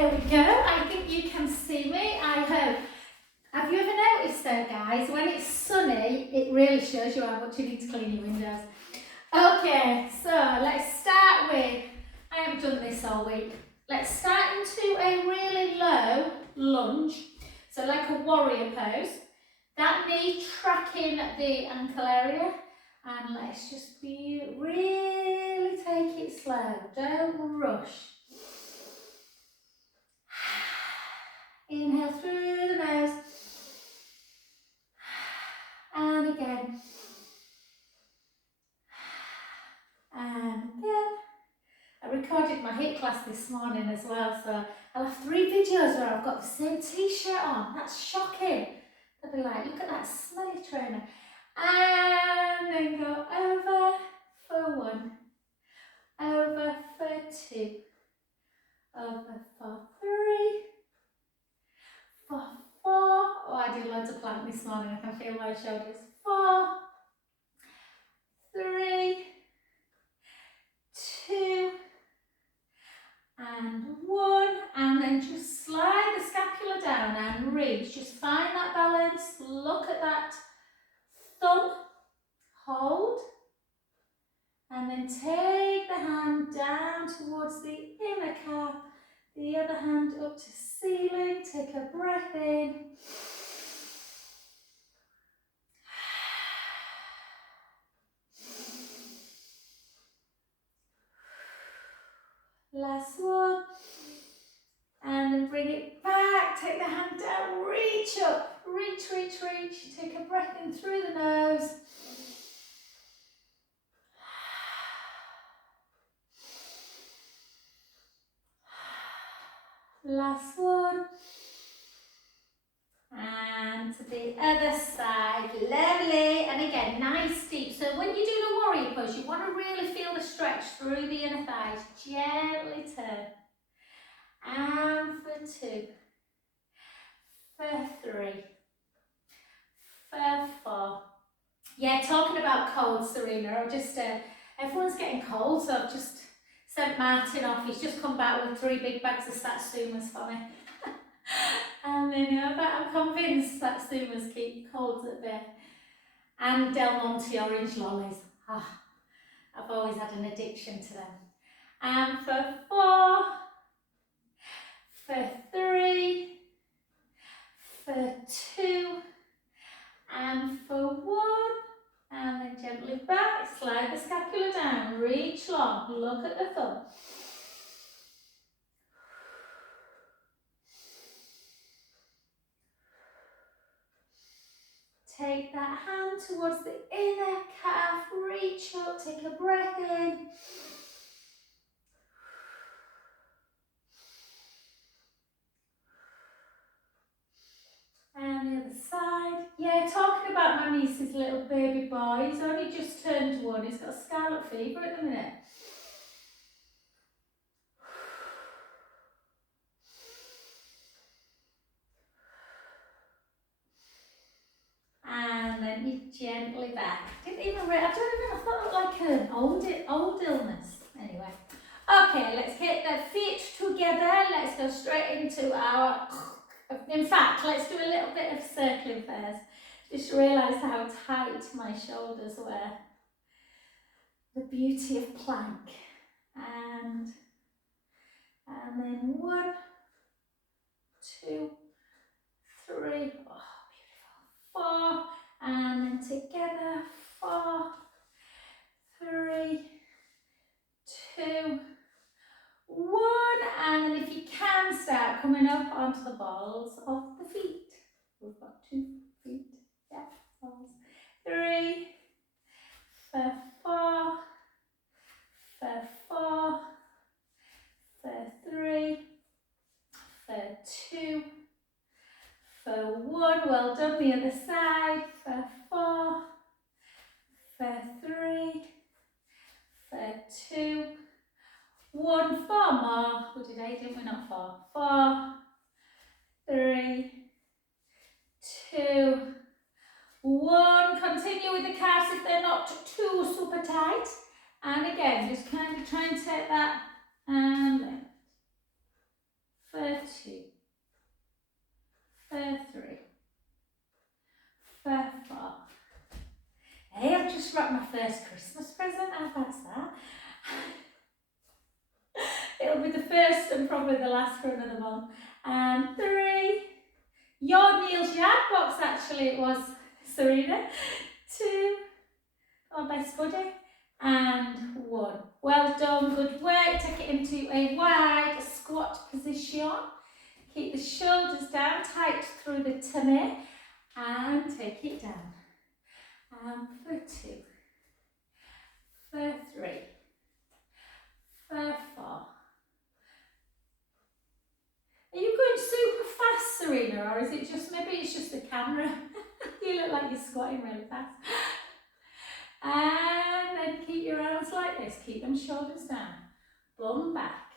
There we go. I think you can see me. I hope. Have you ever noticed though, guys, when it's sunny, it really shows you how much you need to clean your windows. Okay, so let's start with, I haven't done this all week. Let's start into a really low lunge. So like a warrior pose. That knee tracking the ankle area. And let's just really take it slow. Don't rush. Inhale through the nose. And again. And again. I recorded my HIIT class this morning as well, so I'll have 3 videos where I've got the same t-shirt on. That's shocking. They'll be like, look at that smelly trainer. And then go over for 1, over for 2, over for 3, for 4. Oh, I did loads of plank this morning. I can feel my shoulders. 4, 3, 2, and 1. And then just slide the scapula down and reach. Just find that balance. Look at that thumb. Hold. And then take the hand down towards the inner calf. The other hand up to ceiling. Take a breath in. Last one. And then bring it back. Take the hand down. Reach up. Reach, reach, reach. Take a breath in through the nose. Last one. And to the other side. Lovely. And again, nice deep. So when you do the warrior pose, you want to really feel the stretch through the inner thighs. Gently turn. And for 2. For 3. For 4. Yeah, talking about cold, Serena. I've just, everyone's getting cold, so I've just sent Martin off. He's just come back with 3 big bags of Satsumas for me. And then but I'm convinced Satsumas keep colds at bay. And Del Monte orange lollies. Ah, I've always had an addiction to them. And for 4, for 3, for 2, and for 1. And then gently back, slide the scapula down, reach long, look at the thumb. Take that hand towards the inner calf, reach up, take a breath in. And the other side. Yeah, talking about my niece's little baby boy. He's only just turned 1. He's got scarlet fever at the minute. And then you gently back. I don't even, I thought it looked like an old illness. Anyway. Okay, let's get the feet together. Let's go straight into our, in fact, let's do a little bit of circling first. Just realised how tight my shoulders were. The beauty of plank. And then 1, 2, 3, oh beautiful, 4, and then together, 4, 3, 2, 1, and then if you can start coming up onto the balls of the feet. We've got 2 feet, yeah, balls. 3, for 4, for 4, for 3, for 2, for 1, well done, the other side, for 4, for 3, for 2, 1, 4 more, we did 8, didn't we, not 4, 4, 3, 2, 1, continue with the calves if they're not too super tight, and again, just kind of try and take that, and left, for first and probably the last for another month. And 3. Your Neil's Yard box, actually, it was, Serena. 2. Our best buddy. And 1. Well done, good work. Take it into a wide squat position. Keep the shoulders down, tight through the tummy. And take it down. And for 2. For 3. For 4. Are you going super fast, Serena, or is it just, maybe it's just the camera? You look like you're squatting really fast. And then keep your arms like this, keep them shoulders down, bum back.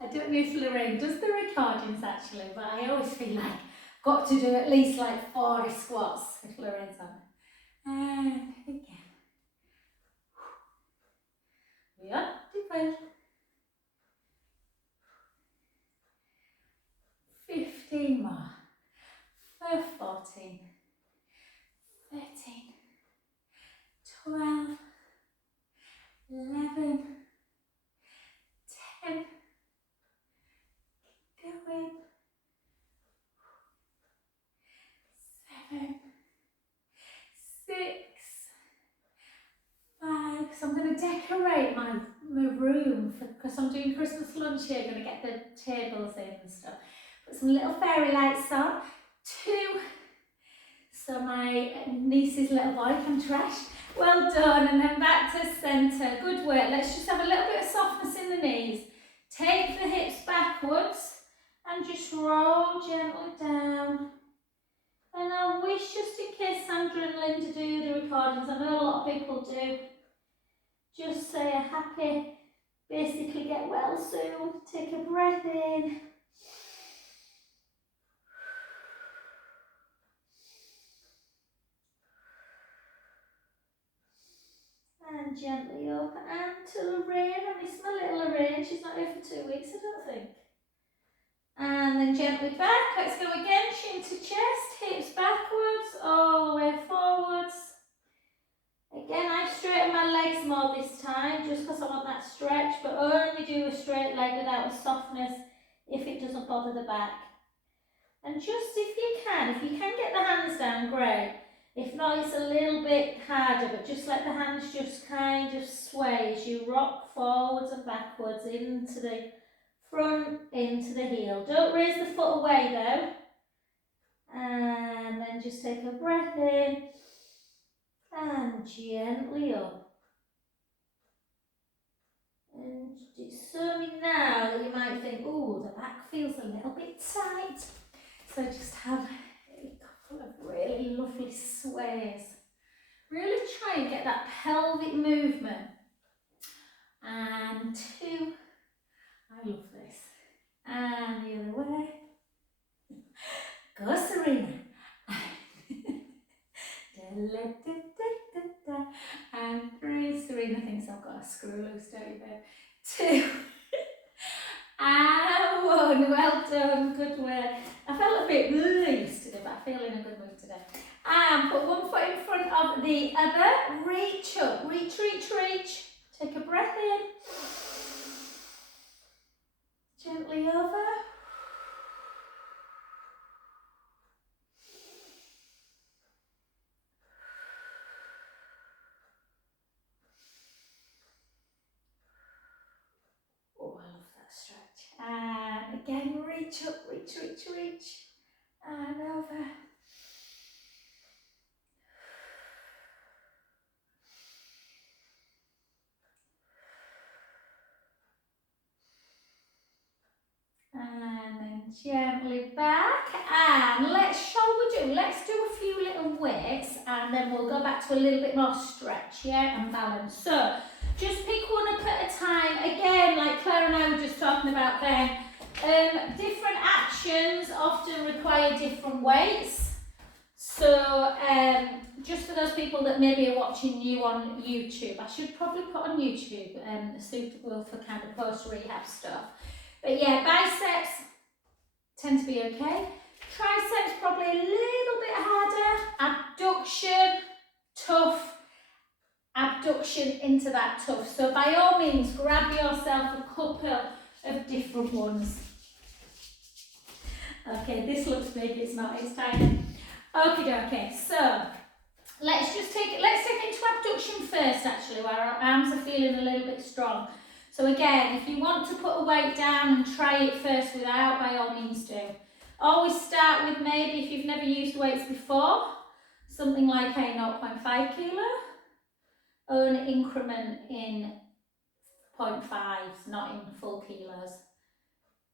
I don't know if Lorraine does the recordings actually, but I always feel like I've got to do at least like 40 squats if Lorraine's on. And again. Yeah, do well. 15 more. For 14. 13. 12. 11. 10. Keep going. 7. 6. 5. So I'm going to decorate my room because I'm doing Christmas lunch here. I'm going to get the tables in and stuff. Put some little fairy lights on. 2. So my niece's little boy can trash. Well done. And then back to centre. Good work. Let's just have a little bit of softness in the knees. Take the hips backwards and just roll gently down. And I wish, just in case Sandra and Linda do the recordings, I know a lot of people do, just say a happy, basically get well soon. Take a breath in. And gently up and to Lorraine. I miss my little Lorraine. She's not here for 2 weeks, I don't think. And then gently back. Let's go again. Chin to chest, hips backwards, all the way forwards. Again, I straighten my legs more this time, just because I want that stretch, but only do a straight leg without a softness if it doesn't bother the back. And just if you can get the hands down, great. If not, it's a little bit harder, but just let the hands just kind of sway as you rock forwards and backwards into the front, into the heel. Don't raise the foot away though. And then just take a breath in and gently up. And it's something now that you might think, oh, the back feels a little bit tight. So just have a couple of really lovely sways. Really try and get that pelvic movement. And 2. I love this. And the other way. Go, Serena. And 3. Serena thinks I've got a screw loose, don't you, babe? 2. And 1. Well done. Good work. I felt a bit yesterday, but I feel in a good mood today. And put one foot in front of the other. Reach up. Reach, reach, reach. Take a breath in. Gently over. Oh, I love that stretch. And again, reach up, reach, reach, reach. And over. And then gently back, and let's do a few little weights, and then we'll go back to a little bit more stretch, yeah, and balance. So just pick one up at a time. Again, like Claire and I were just talking about then, different actions often require different weights. So just for those people that maybe are watching you on YouTube, I should probably put on YouTube suitable for kind of post-rehab stuff. But yeah, biceps tend to be okay. Triceps probably a little bit harder. Abduction, tough. Abduction into that tough. So by all means, grab yourself a couple of different ones. Okay, this looks big, it's not, it's tiny. Okay, so let's take it into abduction first actually, where our arms are feeling a little bit strong. So again, if you want to put a weight down and try it first without, by all means do. Always start with, maybe if you've never used weights before, something like a 0.5 kilo, or an increment in 0.5s, not in full kilos.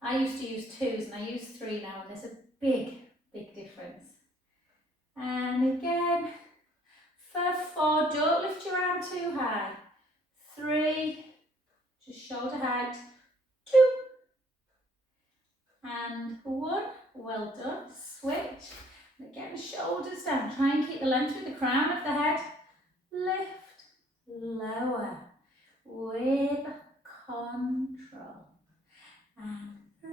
I used to use 2s and I use 3 now, and there's a big difference. And again, for 4, don't lift your arm too high. 3, just shoulder height. 2, and 1, well done. Switch. And again, shoulders down. Try and keep the length through the crown of the head. Lift, lower, with control. And 3,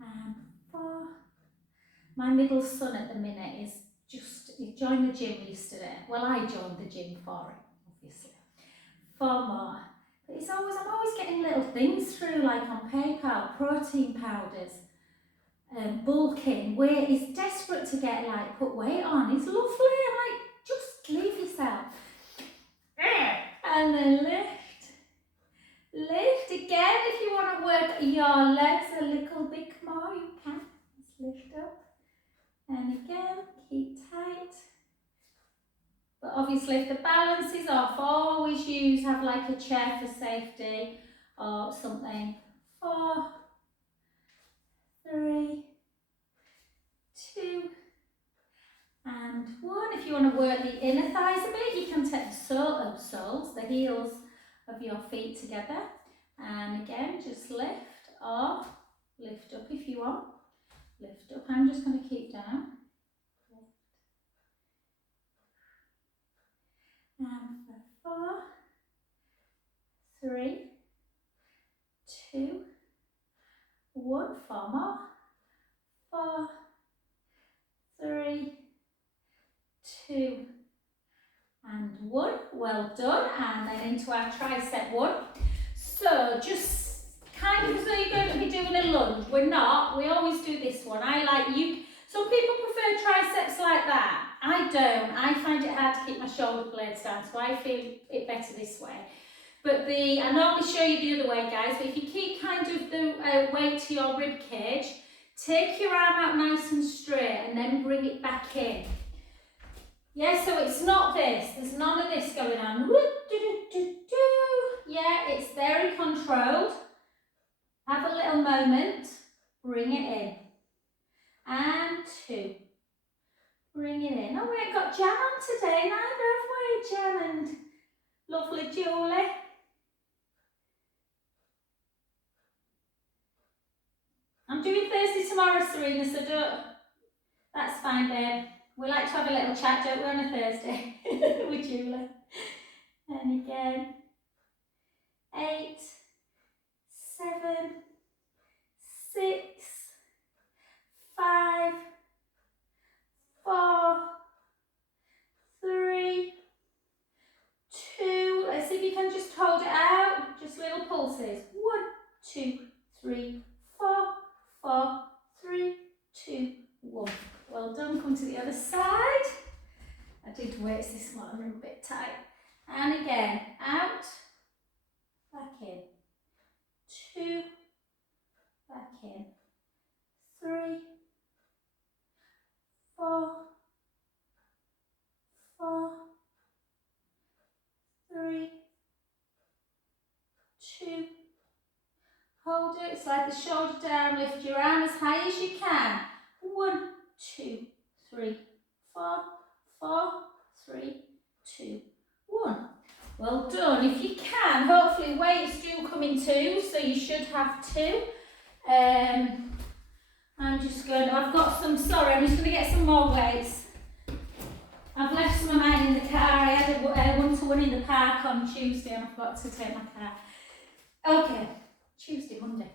and 4. My middle son at the minute he joined the gym yesterday. Well, I joined the gym for him, obviously. 4 more. But I'm always getting little things through, like on PayPal, protein powders, bulking, weight. He's desperate to get, like, put weight on. He's lovely. I'm like, just leave yourself. And then lift. Lift again. If you want to work your legs a little bit more, you can. Just lift up. And again, keep tight. But obviously if the balance is off, always have like a chair for safety or something. 4, 3, 2, and 1. If you want to work the inner thighs a bit, you can take the soles, the heels of your feet together. And again, just lift or lift up if you want. Lift up. I'm just going to keep down. And for 4, 3, 2, 1. 4 more. 4, 3, 2, and 1. Well done. And then into our tricep 1. So just kind of as though you're going to be doing a lunge. We're not. We always do this one. Some people prefer triceps like that. I don't. I find it hard to keep my shoulder blades down, so I feel it better this way. But I normally show you the other way, guys, but if you keep kind of the weight to your rib cage, take your arm out nice and straight and then bring it back in. Yeah, so it's not this. There's none of this going on. Yeah, it's very controlled. Have a little moment. Bring it in. And 2. Bring it in. Oh, we ain't got Jan on today, neither have we, Jan and lovely Julie. I'm doing Thursday tomorrow, Serena, so that's fine, babe. We like to have a little chat, don't we, on a Thursday with Julie. And again, 8, 7, 6, 5, 4, 3, 2. Let's see if you can just hold it out. Just little pulses. 1, 2, 3, 4, 4, 3, 2, 1. Well done. Come to the other side. I did weights this morning, I'm a bit tight. And again, out, back in. 2, back in. 3, 4, 4, 3, 2. Hold it, slide the shoulder down, lift your arm as high as you can. 1, 2, 3, 4, 4, 3, 2, 1. Well done. If you can, hopefully weights do come in 2, so you should have 2. I'm just just going to get some more weights. I've left some of mine in the car. I had a one-to-one in the park on Tuesday and I forgot to take my car. Okay, Monday.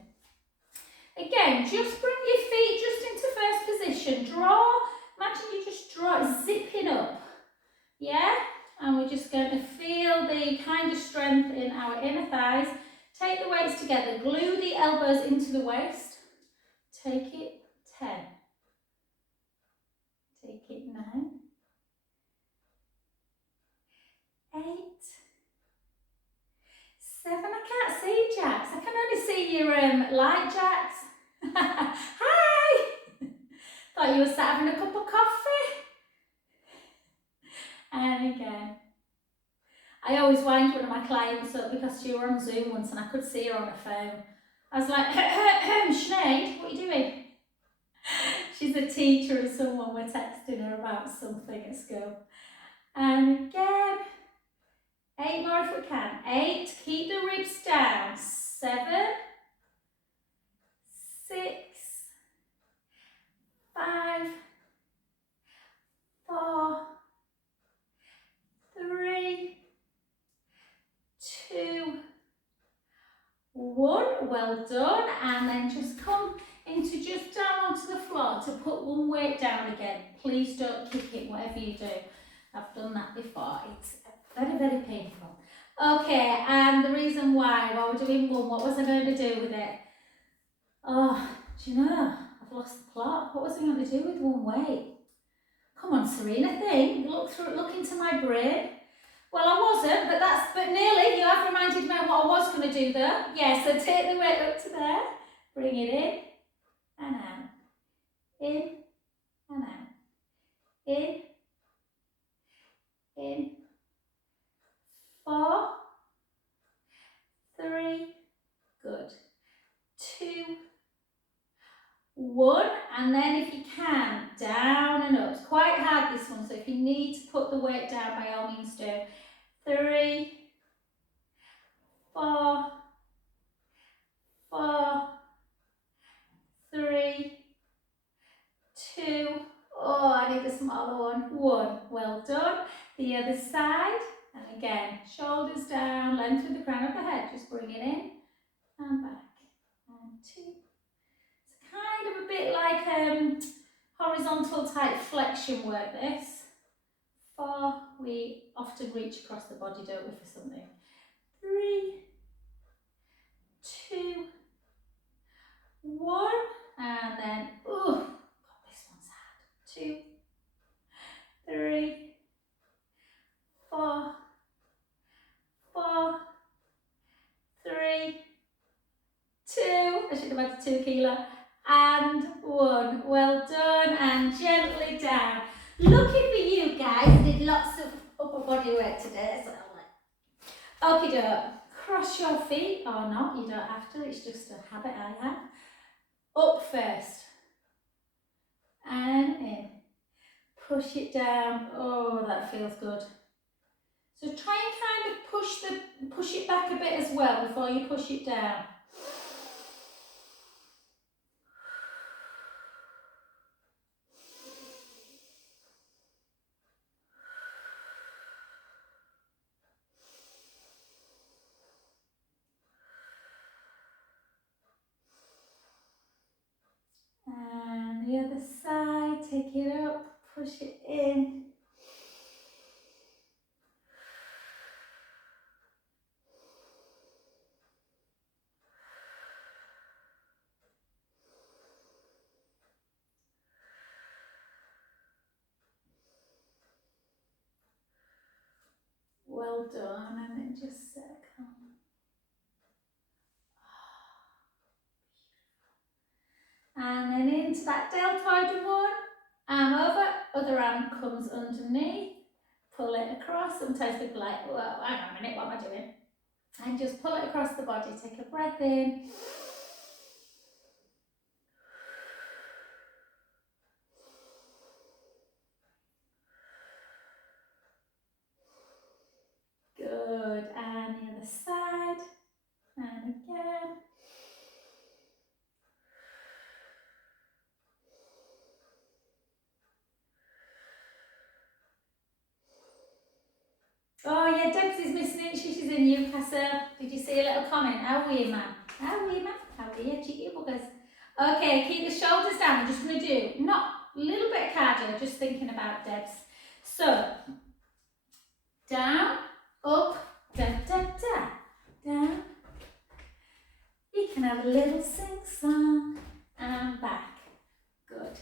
Again, just bring your feet just into first position. Imagine you just zipping up. Yeah? And we're just going to feel the kind of strength in our inner thighs. Take the weights together, glue the elbows into the waist. Take it 10. Take it 9. 8. 7. I can't see Jax. I can only see your light Jax. Hi! Thought you were sat having a cup of coffee. And again. I always wind one of my clients up because she was on Zoom once and I could see her on her phone. I was like, Sinead, what are you doing? She's a teacher and someone were texting her about something at school. And again, 8 more if we can. 8, keep the ribs down. 7, 6, 5, 4, 3, 2, 1. Well done. And then just come into just down onto the floor to put one weight down again. Please don't kick it, whatever you do. I've done that before. It's very, very painful. Okay, and the reason why, while we're doing one, what was I going to do with it? Oh, do you know? I've lost the plot. What was I going to do with one weight? Come on, Serena, think. Look into my brain. Well, I wasn't, but nearly. You have reminded me of what I was going to do though. Yeah, so take the weight up to there, bring it in and out, in and out, in, 4, 3, good, 2, 1, and then if you can, down and up. It's quite hard this one, so if you need to put the weight down, by all means do. 3, 4, 4, 3, 2, oh, I need a smaller one, 1, well done. The other side, and again, shoulders down, length of the crown of the head, just bring it in and back, and 2. It's kind of a bit like horizontal type flexion work this. 4, we often reach across the body, don't we, for something. 3, 2, 1, and then, oh, God, this one's hard. 2, 3, 4, 4, 3, 2, I should have had 2 kilo, and 1. Well done, and gently down. Lucky for you guys, I did lots of upper body work today, so I'm like, okie doke. Cross your feet, or not, you don't have to, it's just a habit I have. Up first, and in. Push it down, oh, that feels good. So try and kind of push it back a bit as well before you push it down. And the other side, take it up, push it in. Well done, and then just circle. And then into that deltoid one, arm over, other arm comes underneath, pull it across. Sometimes people are like, well, hang on a minute, what am I doing? And just pull it across the body, take a breath in. Good, and the other side, and again. Oh yeah, Debs is missing it, she's in Newcastle. Did you see a little comment? How are you, man? How are you, man? How are you, cheeky buggers? Okay, keep the shoulders down. I'm just going to do, not a little bit of cardio, just thinking about Debs. So, down, up, da, da, da, down, can have a little sing-song. And back. Good.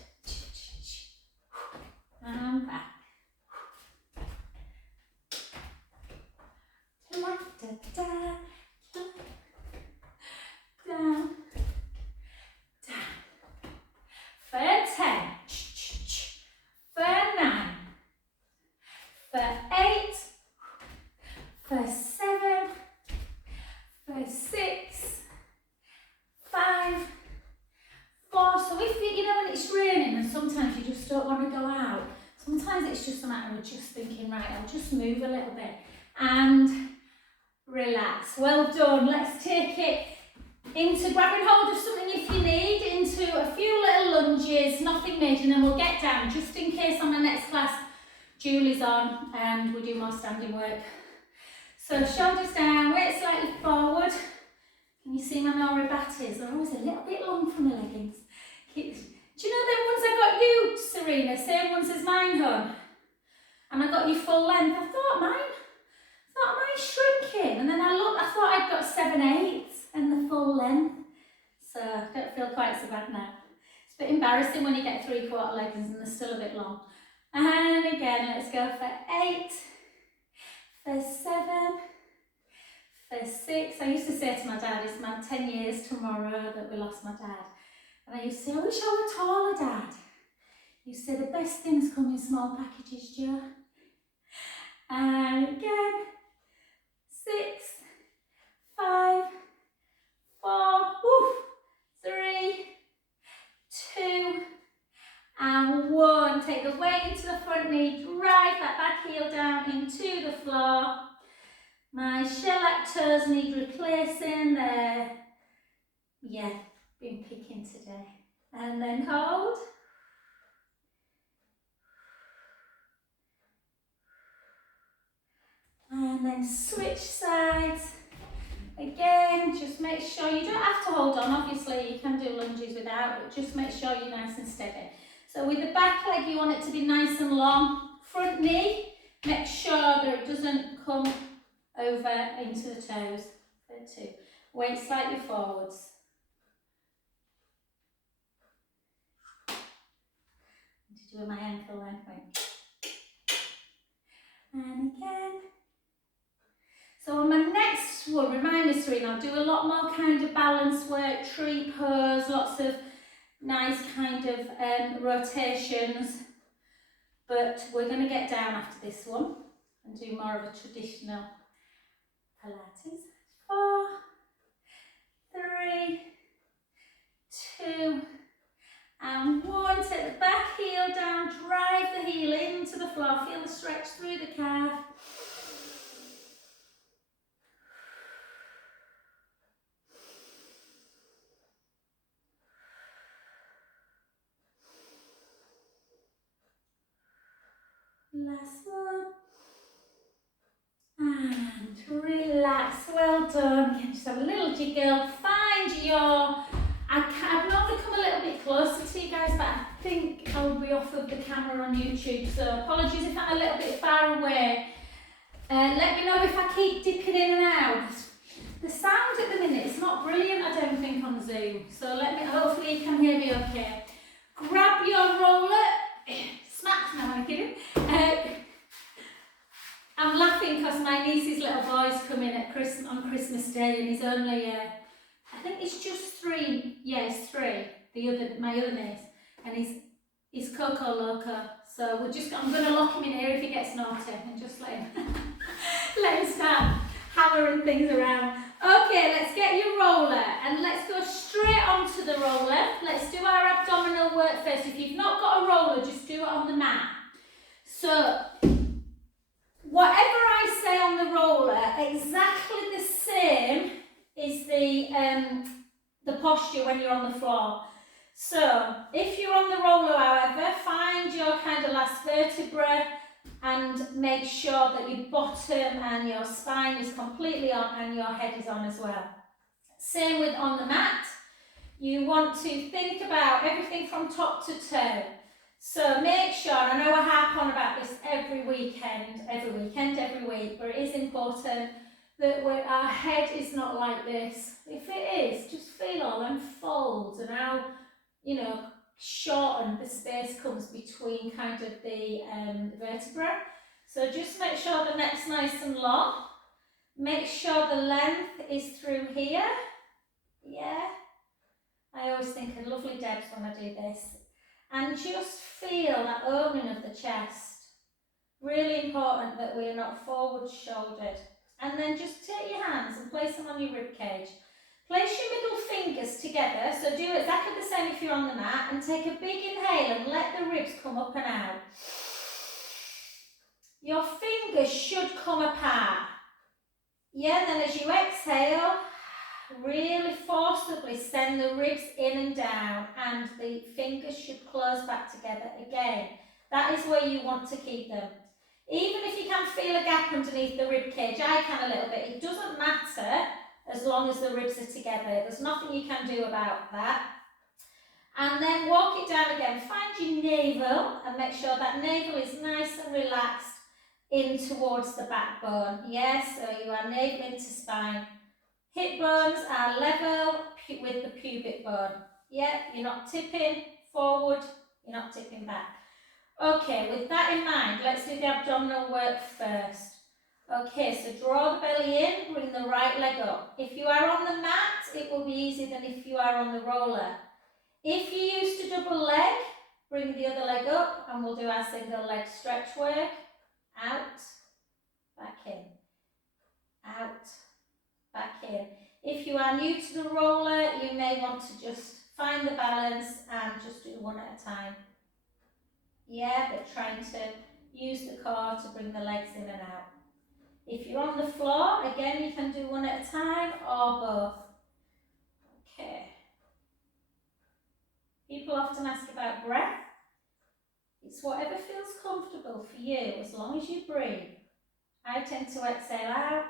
And back. Da-da-da. Down. Down. For 10. For 9. For 8. For 7. For 6. 5. 4. So if you know when it's raining and sometimes you just don't want to go out, sometimes it's just a matter of just thinking, right, I'll just move a little bit and relax. Well done. Let's take it into grabbing hold of something if you need, into a few little lunges, nothing major, and then we'll get down just in case on the next class Julie's on and we do more standing work. So shoulders down, weight slightly forward. Can you see my Nora batties? They're always a little bit long from the leggings. Do you know them ones I got you, Serena? Same ones as mine, hon? And I got you full length. I thought mine's shrinking. And then I looked, I thought I'd got 7/8 and the full length. So I don't feel quite so bad now. It's a bit embarrassing when you get 3/4 leggings and they're still a bit long. And again, let's go for 8, for 7, for 6. I used to say to my dad, it's my 10 years tomorrow that we lost my dad. And I used to say, I wish I were taller, Dad. You say the best things come in small packages, Joe. And again, 6, 5, 4, 3, 2, and 1. Take the weight into the front knee, drive that back heel down into the floor. My shellac toes need replacing there. Yeah, been picking today. And then hold. And then switch sides. Again, just make sure you don't have to hold on. Obviously, you can do lunges without, but just make sure you're nice and steady. So with the back leg, you want it to be nice and long. Front knee, make sure that it doesn't come over into the toes. There too. Weight slightly forwards. To do with my ankle length. And again. So on my next one, remind me, Serena, I'll do a lot more kind of balance work, tree pose, lots of nice kind of rotations. But we're going to get down after this one and do more of a traditional Pilates. 4, 3, 2, and 1. Take the back heel down, drive the heel into the floor, feel the stretch through the calf. Last one. And relax. Well done. You can just have a little jiggle. Find your... I've normally come a little bit closer to you guys, but I think I'll be off of the camera on YouTube. So apologies if I'm a little bit far away. Let me know if I keep dipping in and out. The sound at the minute is not brilliant, I don't think, on Zoom. So hopefully you can hear me okay. Grab your roller. Smacks now, I'm kidding. I'm laughing because my niece's little boy's coming on Christmas Day, and he's only, I think he's just 3. Yeah, he's 3. My other niece, and he's Coco Loco. So I'm going to lock him in here if he gets naughty, and just let him start hammering things around. Okay, let's get your roller, and let's go straight onto the roller. Let's do our abdominal work first. If you've not got a roller, just do it on the mat. So, whatever I say on the roller, exactly the same is the posture when you're on the floor. So, if you're on the roller, however, find your kind of last vertebra and make sure that your bottom and your spine is completely on and your head is on as well. Same with on the mat. You want to think about everything from top to toe. So make sure, I know I harp on about this every week, but it is important that our head is not like this. If it is, just feel you know, shorten the space comes between kind of the vertebra. So just make sure the neck's nice and long. Make sure the length is through here. Yeah. I always think of lovely Debs when I do this. And just feel that opening of the chest. Really important that we're not forward shouldered. And then just take your hands and place them on your rib cage. Place your middle fingers together, so do exactly the same if you're on the mat, and take a big inhale and let the ribs come up and out. Your fingers should come apart. Yeah, then as you exhale, really forcibly send the ribs in and down, and the fingers should close back together again. That is where you want to keep them. Even if you can feel a gap underneath the rib cage, I can a little bit, it doesn't matter as long as the ribs are together. There's nothing you can do about that. And then walk it down again. Find your navel and make sure that navel is nice and relaxed in towards the backbone. Yes, so you are navel into spine. Hip bones are level with the pubic bone. Yeah, you're not tipping forward, you're not tipping back. Okay, with that in mind, let's do the abdominal work first. Okay, so draw the belly in, bring the right leg up. If you are on the mat, it will be easier than if you are on the roller. If you're used to double leg, bring the other leg up and we'll do our single leg stretch work. Out, back in, out, back in. If you are new to the roller, you may want to just find the balance and just do one at a time. Yeah, but trying to use the core to bring the legs in and out. If you're on the floor, again, you can do one at a time or both. Okay. People often ask about breath. It's whatever feels comfortable for you, as long as you breathe. I tend to exhale out,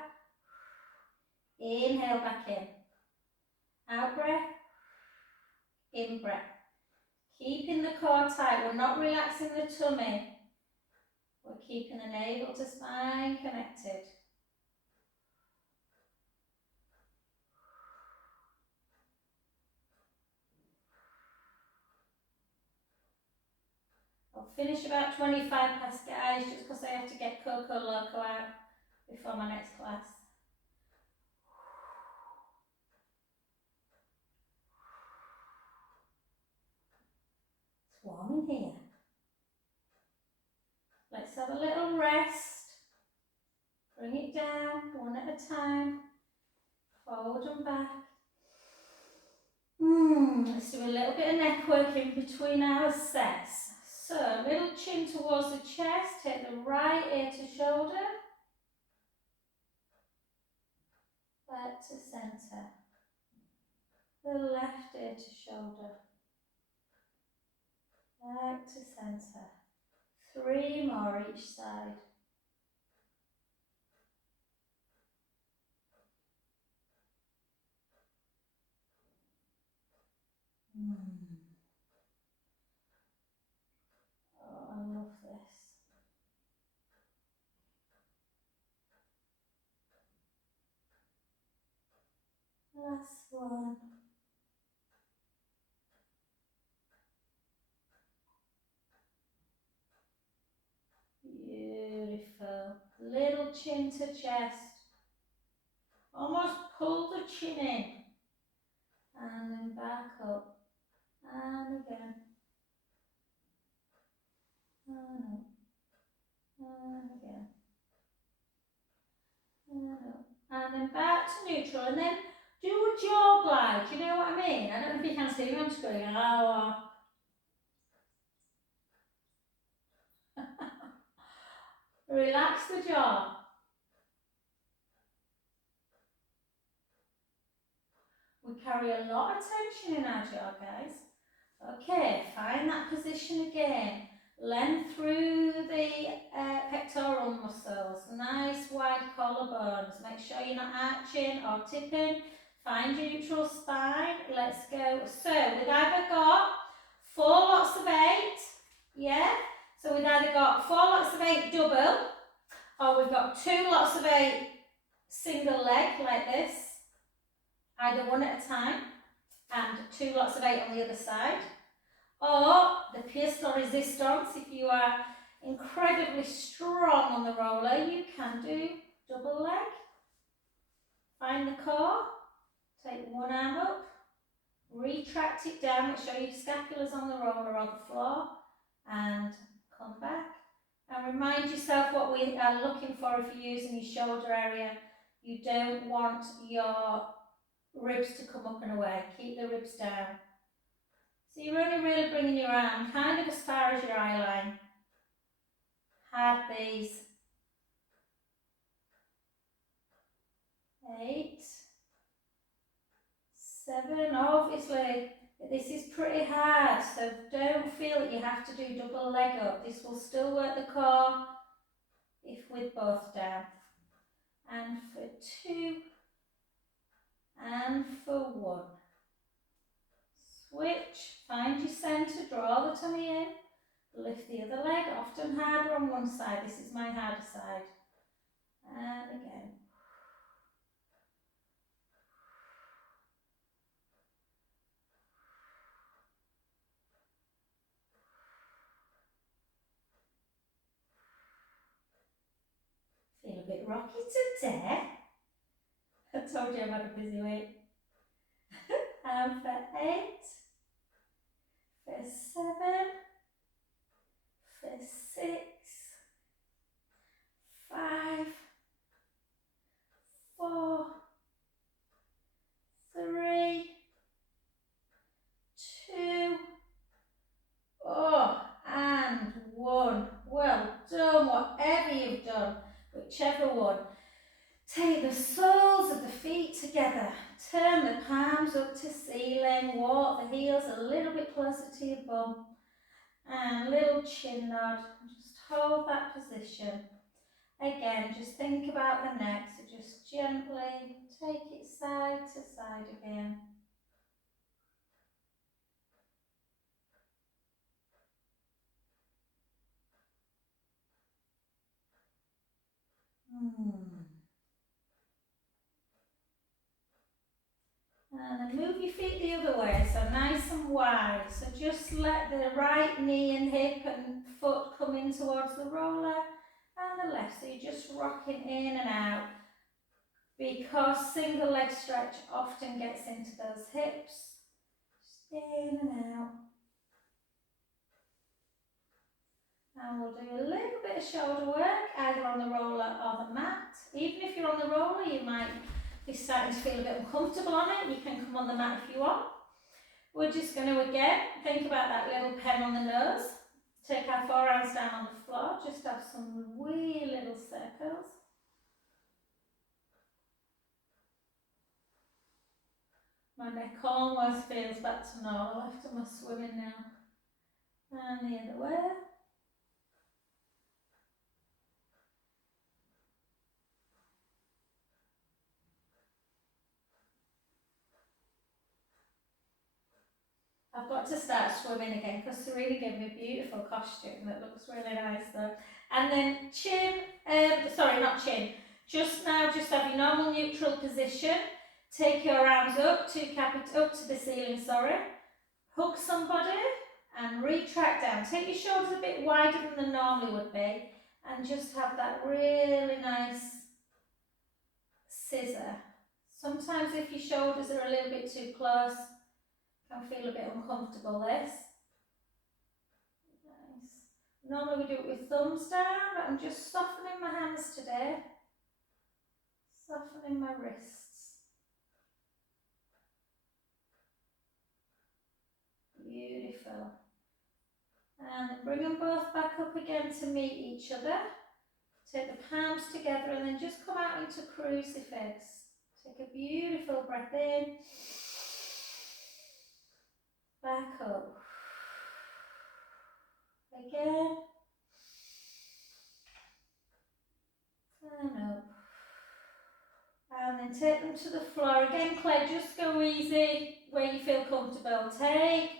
inhale back in. Out breath, in breath. Keeping the core tight, we're not relaxing the tummy. We're keeping the navel to spine connected. I'll finish about 25 past guys, just because I have to get Coco Loco out before my next class. It's warm in here. Let's have a little rest. Bring it down, one at a time. Forward and back. Let's do a little bit of neck work in between our sets. So, middle chin towards the chest, take the right ear to shoulder. Back to centre. The left ear to shoulder. Back to centre. 3 more each side. Oh, I love this. Last one. Beautiful. Little chin to chest. Almost pull the chin in. And then back up. And again. And up. And again. And up. And then back to neutral. And then do a jaw glide. Do you know what I mean? I don't know if you can see me on screen. Oh. Relax the jaw. We carry a lot of tension in our jaw, guys. Okay, find that position again. Length through the pectoral muscles. Nice wide collarbones. Make sure you're not arching or tipping. Find your neutral spine. Let's go. So we've either got 4 lots of 8. Yeah? So we've either got 4 lots of 8 double, or we've got 2 lots of 8 single leg like this. Either one at a time, and 2 lots of 8 on the other side. Or the pièce de résistance, if you are incredibly strong on the roller, you can do double leg. Find the core, take one arm up, retract it down, make sure your scapula's on the roller or the floor, and come back. And remind yourself what we are looking for if you're using your shoulder area. You don't want your ribs to come up and away. Keep the ribs down. So you're only really bringing your arm kind of as far as your eye line. Have these. 8, 7, obviously this is pretty hard, so don't feel that you have to do double leg up. This will still work the core if with both down. And for 2, and for 1. Switch, find your centre, draw the tummy in, lift the other leg, often harder on one side. This is my harder side. And again. Feel a bit rocky today. I told you I've had a busy week. And for 8, for 7, for 6, 5, 4, 3, 2, and 1. Well done, whatever you've done, whichever one. Take the soles of the feet together, turn the palms up to ceiling, walk the heels a little bit closer to your bum, and little chin nod, just hold that position. Again, just think about the neck, so just gently take it side to side again. And then move your feet the other way, so nice and wide. So just let the right knee and hip and foot come in towards the roller, and the left. So you're just rocking in and out. Because single leg stretch often gets into those hips. Just in and out. And we'll do a little bit of shoulder work, either on the roller or the mat. Even if you're on the roller, you might be starting to feel a bit uncomfortable on it. You can come on the mat if you want. We're just going to, again, think about that little pen on the nose. Take our forearms down on the floor. Just have some wee little circles. My neck almost feels back to normal after my swimming now. And the other way. I've got to start swimming again because Serena gave me a beautiful costume that looks really nice though. And then chin, sorry, not chin. Just now, just have your normal neutral position. Take your arms up to the ceiling, sorry. Hook somebody and retract down. Take your shoulders a bit wider than they normally would be and just have that really nice scissor. Sometimes if your shoulders are a little bit too close, can feel a bit uncomfortable, this. Nice. Normally we do it with thumbs down, but I'm just softening my hands today. Softening my wrists. Beautiful. And then bring them both back up again to meet each other. Take the palms together and then just come out into crucifix. Take a beautiful breath in. Back up. Again. And up. And then take them to the floor. Again, Claire, just go easy where you feel comfortable. Take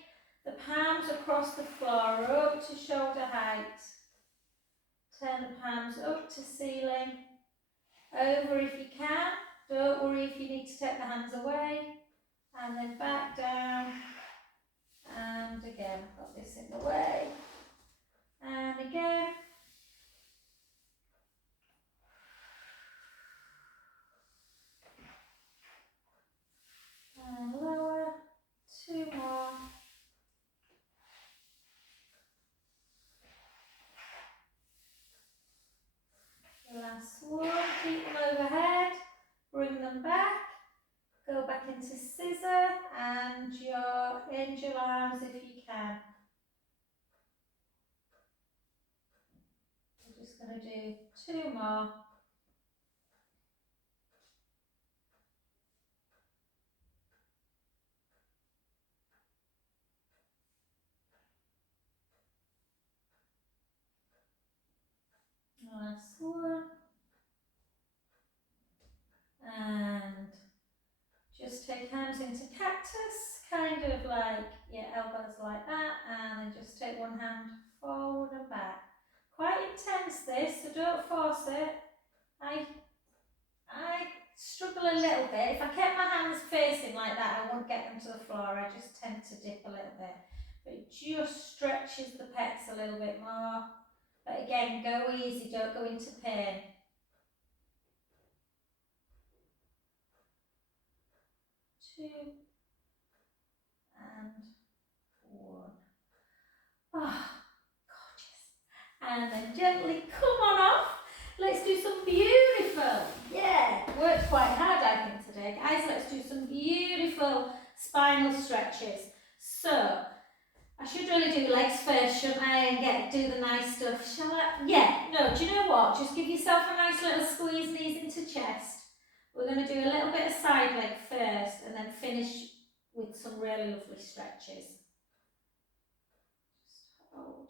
the palms across the floor, up to shoulder height. Turn the palms up to ceiling. Over if you can. Don't worry if you need to take the hands away. And then back down. And again, I've got arms if you can. We're just going to do 2 more. Last one. And just take hands into cactus, kind of like your elbows like that, and then just take one hand forward and back. Quite intense this, so don't force it. I struggle a little bit. If I kept my hands facing like that, I won't get them to the floor. I just tend to dip a little bit. But it just stretches the pecs a little bit more. But again, go easy, don't go into pain. 2 and 1. Ah, gorgeous. And then gently come on off. Let's do some beautiful, worked quite hard I think today. Guys, let's do some beautiful spinal stretches. So, I should really do legs first, shouldn't I, and do the nice stuff, shall I? Yeah, no, do you know what? Just give yourself a nice little squeeze, knees into chest. We're going to do a little bit of side leg first and then finish with some really lovely stretches. Just hold.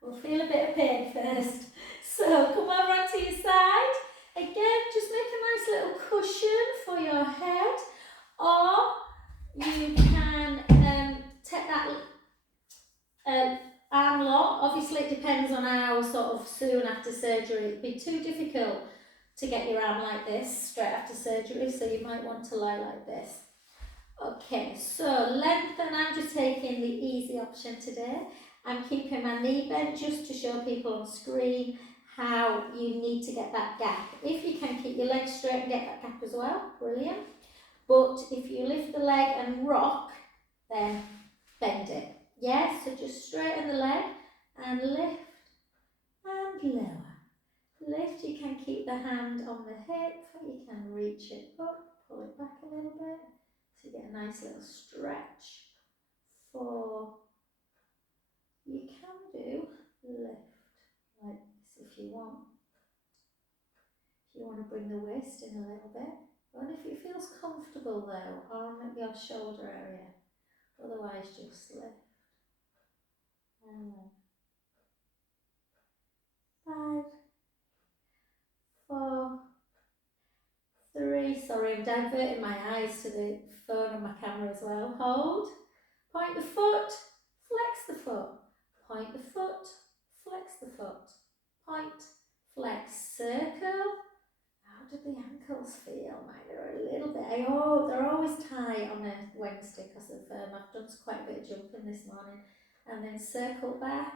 We'll feel a bit of pain first. So come over onto your side. Again, just make a nice little cushion for your head, or you can take that arm lock. Obviously it depends on how sort of soon after surgery. It'd be too difficult to get your arm like this straight after surgery, so you might want to lie like this. Okay, so lengthen. I'm just taking the easy option today. I'm keeping my knee bent just to show people on screen how you need to get that gap. If you can keep your legs straight and get that gap as well, brilliant. But if you lift the leg and rock, then bend it. Yeah, so just straighten the leg and lift and lower. Lift, you can keep the hand on the hip, you can reach it up, pull it back a little bit, so you get a nice little stretch. 4, you can do lift like this if you want. If you want to bring the waist in a little bit, and if it feels comfortable though, on your shoulder area, otherwise just lift. And 5, 4, 3, sorry, I'm diverting my eyes to the phone on my camera as well. Hold, point the foot, flex the foot, point the foot, flex the foot, point, flex, circle. How do the ankles feel? Mine are a little bit, they're always tight on a Wednesday because of I've done quite a bit of jumping this morning. And then circle back.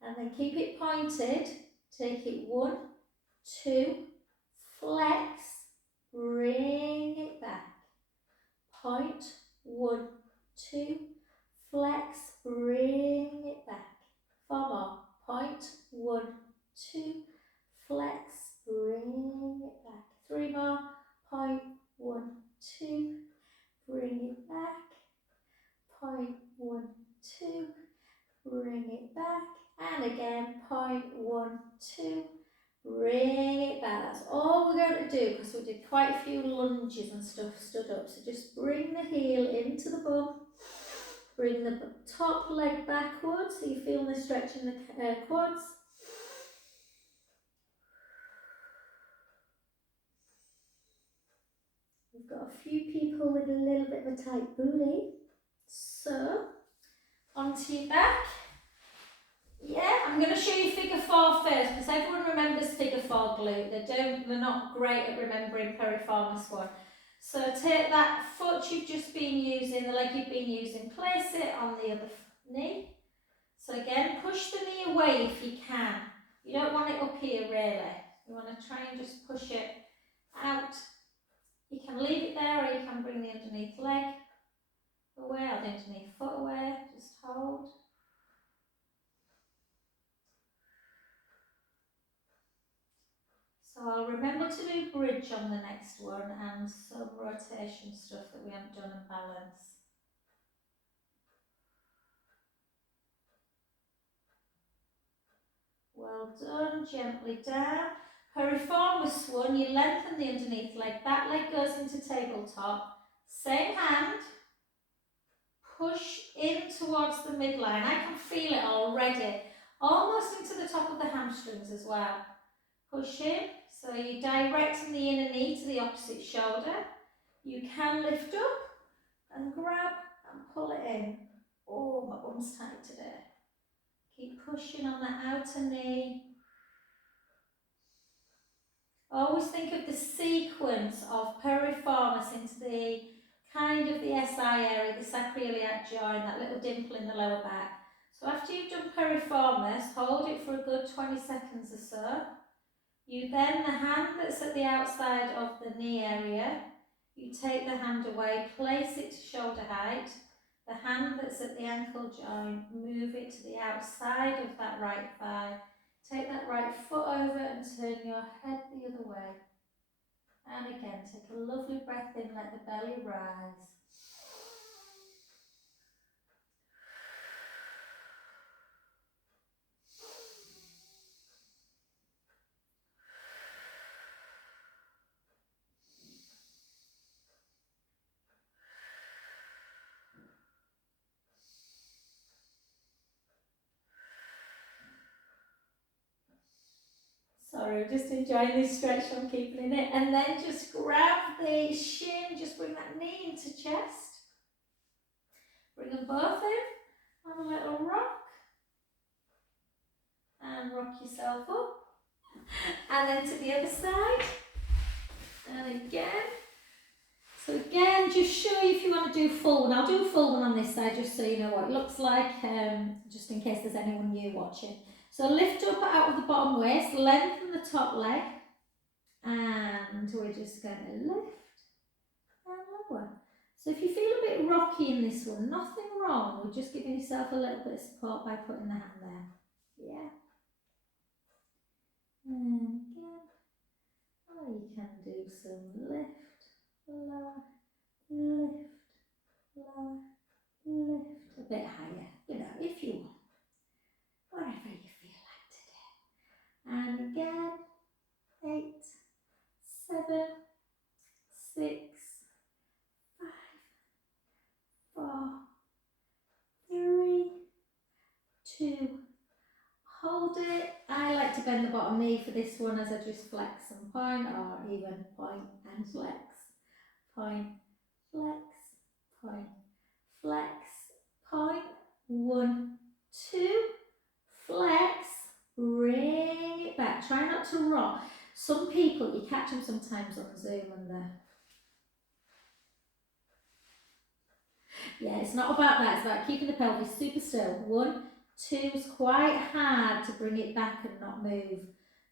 And then keep it pointed, take it 1, 2, flex, bring it back, point, 1, 2, flex, bring it back, 4 more, point, 1, 2, flex, bring it back, 3 more, point, 1, 2, bring it back, point, 1, 2, bring it back, and again, point, 1, 2, bring it back. That's all we're going to do because we did quite a few lunges and stuff stood up. So just bring the heel into the bum, bring the top leg backwards so you feel the stretch in the quads. We've got a few people with a little bit of a tight booty. So, onto your back. Yeah, I'm going to show you figure 4 first because everyone remembers figure 4 glute. They're not great at remembering piriformis 1. So take that foot you've just been using, the leg you've been using, place it on the other knee. So again, push the knee away if you can. You don't want it up here really. You want to try and just push it out. You can leave it there or you can bring the underneath leg away or the underneath foot away. Just hold. So I'll remember to do bridge on the next one and some rotation rotation stuff that we haven't done and balance. Well done, gently down. Piriformis one, you lengthen the underneath leg, that leg goes into tabletop. Same hand, push in towards the midline. I can feel it already, almost into the top of the hamstrings as well. Push in, so you're directing the inner knee to the opposite shoulder. You can lift up and grab and pull it in. Oh, my bum's tight today. Keep pushing on the outer knee. Always think of the sequence of piriformis into the kind of the SI area, the sacroiliac joint, that little dimple in the lower back. So after you've done piriformis, hold it for a good 20 seconds or so. You then, the hand that's at the outside of the knee area, you take the hand away, place it to shoulder height. The hand that's at the ankle joint, move it to the outside of that right thigh. Take that right foot over and turn your head the other way. And again, take a lovely breath in, let the belly rise. Sorry, just enjoying this stretch, I'm keeping in it. And then just grab the shin, just bring that knee into chest. Bring them both in, have a little rock. And rock yourself up. And then to the other side. And again. So again, just show you if you want to do full one. I'll do a full one on this side just so you know what it looks like, just in case there's anyone new watching. So lift up out of the bottom waist, lengthen the top leg, and we're just going to lift and lower. So if you feel a bit rocky in this one, nothing wrong. We're just giving yourself a little bit of support by putting the hand there. Yeah. And again. Or you can do some lift, lower, lift, lower, lift. A bit higher, you know, if you want. Whatever you feel like today. And again, 8, 7, 6, 5, 4, 3, 2, hold it. I like to bend the bottom knee for this one as I just flex and point, or even point and flex. Point, flex, point, flex, point. 1, 2, flex, bring it back. Try not to rock. Some people, you catch them sometimes on Zoom and yeah, it's not about that, it's about keeping the pelvis super still. 1, 2 is quite hard to bring it back and not move.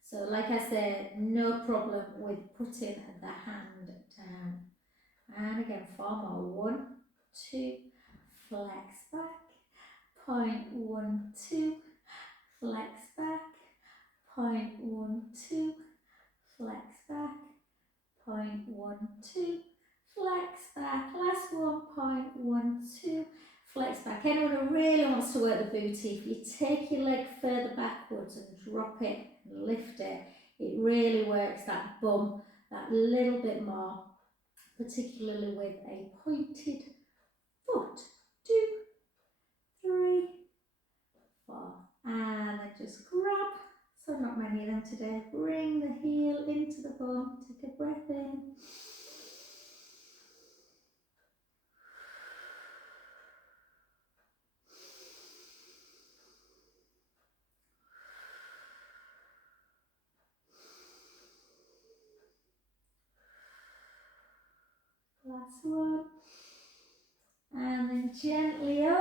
So like I said, no problem with putting the hand down. And again, 4 more. 1, 2, flex back. Point, 1, 2, flex back. Point, 1, 2, flex back. Point, 1, 2, flex back. Last one. Point, 1, 2, flex back. Anyone who really wants to work the booty, if you take your leg further backwards and drop it and lift it, it really works that bum that little bit more, particularly with a pointed foot. 2, 3, 4, and then just grab. So not many of them today. Bring the heel into the bum. Take a breath in. Last one. And then gently over.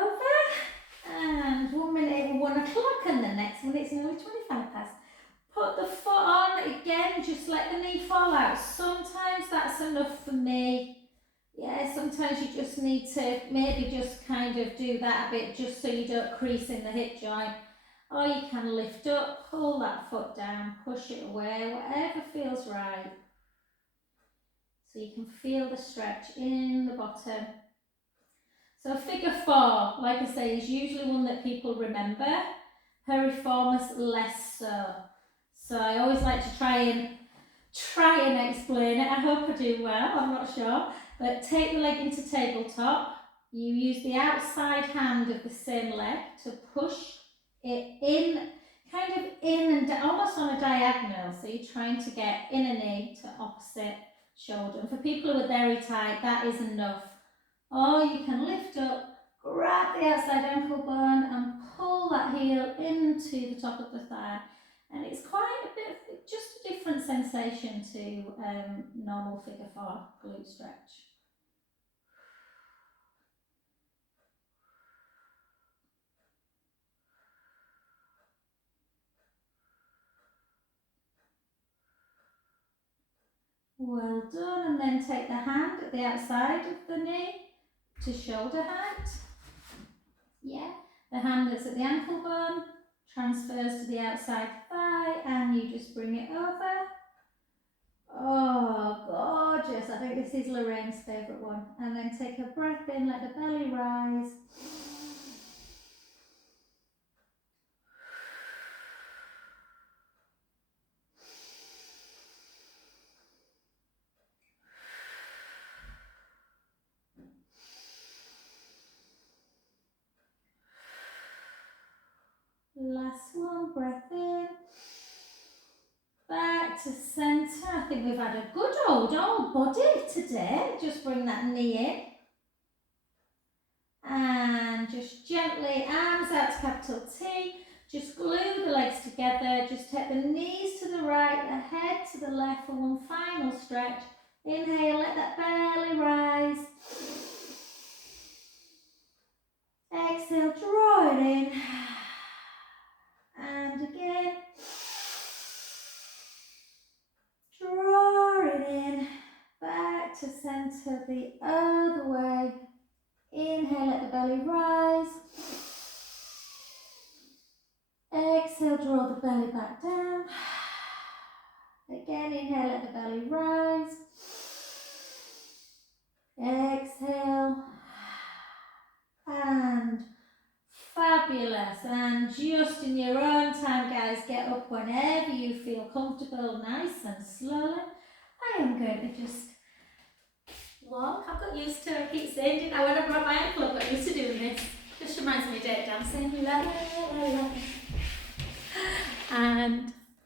And 1 minute, 1 o'clock, and the next minute's nearly 25 past. Put the foot on again, just let the knee fall out. Sometimes that's enough for me. Yeah, sometimes you just need to maybe just kind of do that a bit just so you don't crease in the hip joint. Or you can lift up, pull that foot down, push it away, whatever feels right. So you can feel the stretch in the bottom. So figure 4, like I say, is usually one that people remember. Piriformis less so. So I always like to try and explain it. I hope I do well, I'm not sure. But take the leg into tabletop. You use the outside hand of the same leg to push it in, kind of in and almost on a diagonal. So you're trying to get inner knee to opposite shoulder. And for people who are very tight, that is enough. Or you can lift up, grab the outside ankle bone and pull that heel into the top of the thigh. And it's quite a bit, just a different sensation to normal figure 4 glute stretch. Well done, and then take the hand at the outside of the knee to shoulder height. Yeah, the hand that's at the ankle bone transfers to the outside thigh and you just bring it over. Oh, gorgeous. I think this is Lorraine's favourite one. And then take a breath in, let the belly rise. Last one, breath in. Back to centre. I think we've had a good old body today. Just bring that knee in. And just gently, arms out to capital T. Just glue the legs together. Just take the knees to the right, the head to the left for one final stretch. Inhale, let that belly rise. Exhale, draw it in. And again. Draw it in. Back to centre the other way. Inhale, let the belly rise. Exhale, draw the belly back down. Again, inhale, let the belly rise. Exhale. And fabulous. And just in your own time, guys, get up whenever you feel comfortable, nice and slowly. I am going to just walk. I've got used to it. I keep saying, didn't I, when I brought my ankle, I got used to doing this. Just reminds me of date dancing. La, la, la, la. And